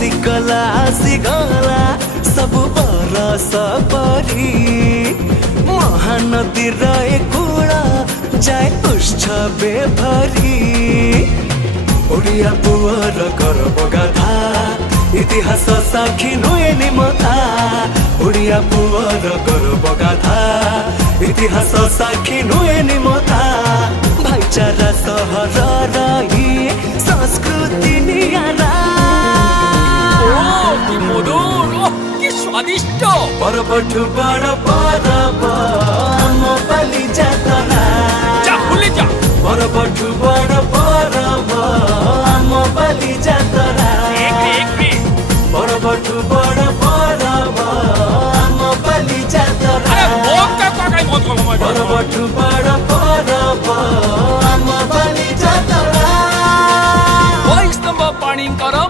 ଆସିଗଲା ସବୁ ବରଷ ପରି ମହାନଦୀର ଏ କୂଳ ଯାଏ ଉତ୍ସବେ ଭରି ଓଡ଼ିଆ ପୁଅର ଗର୍ବ ଗାଥା ଇତିହାସ ସାକ୍ଷୀ ନୁହେନି ମଥା ଓଡ଼ିଆ ପୁଅର ଗର୍ବ ଗାଥା ଇତିହାସ ସାକ୍ଷୀ ନୁହେନି ମଥା ଭାଇଚାରା ସହରର ସଂସ୍କୃତି ନିଆରା কি মধুর কি স্বাদিষ্ট পরবঠু বড় পরব আম বালিযাত্রা যা ভুলে যা পরবঠু বড় পরব আম বালিযাত্রা